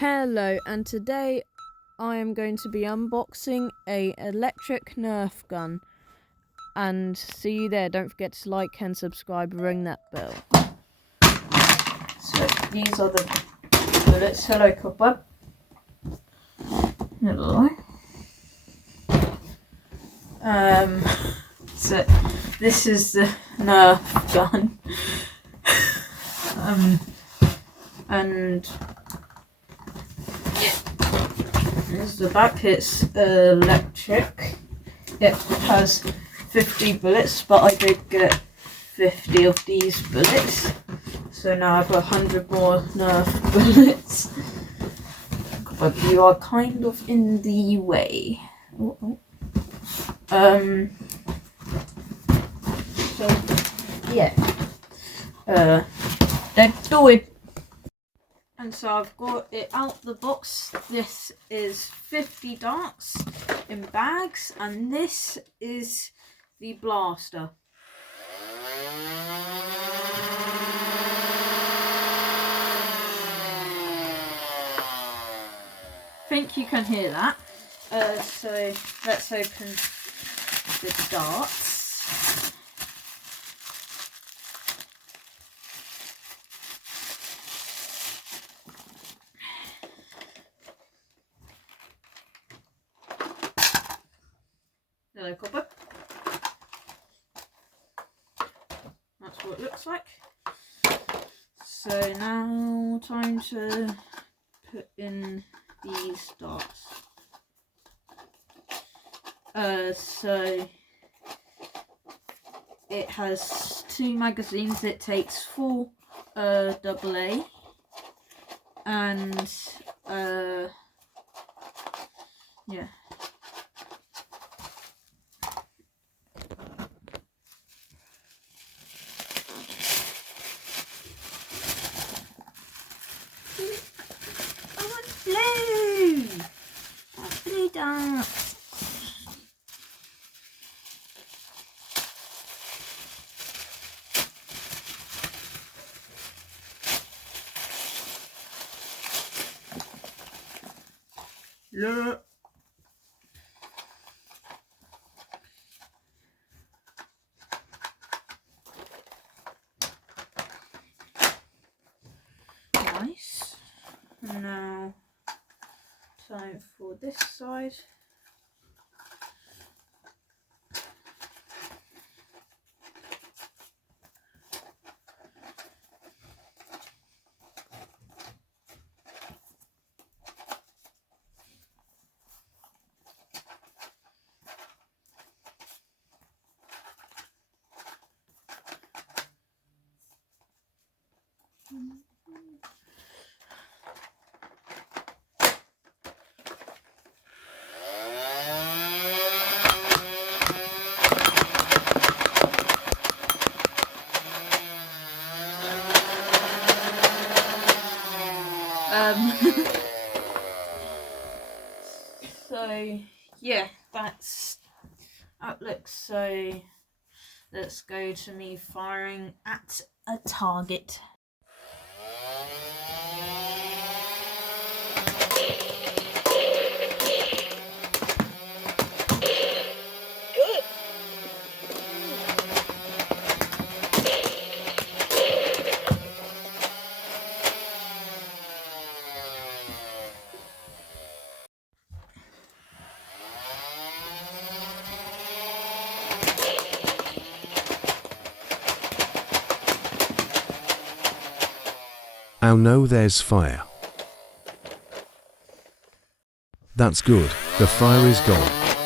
Hello, and today I am going to be unboxing a electric Nerf gun. And see you there. Don't forget to like and subscribe, ring that bell. So these are the bullets. Hello, Cobweb. Hello. So this is the Nerf gun. And yeah, this is the back. It's electric. It has 50 bullets, but I did get 50 of these bullets. So now I've got 100 more Nerf bullets. But you are kind of in the way. So yeah. Let's do it. And so I've got it out the box. This is 50 darts in bags, and this is the blaster. I think you can hear that. So let's open the darts. Hello, Copper. That's what it looks like. So now time to put in these darts. So it has 2 magazines. It takes 4 AA and yeah. Blue! Blue darts! Look! Nice. Now time for this side. So yeah, that looks so. Let's go to me firing at a target. Oh no, there's fire. That's good, the fire is gone.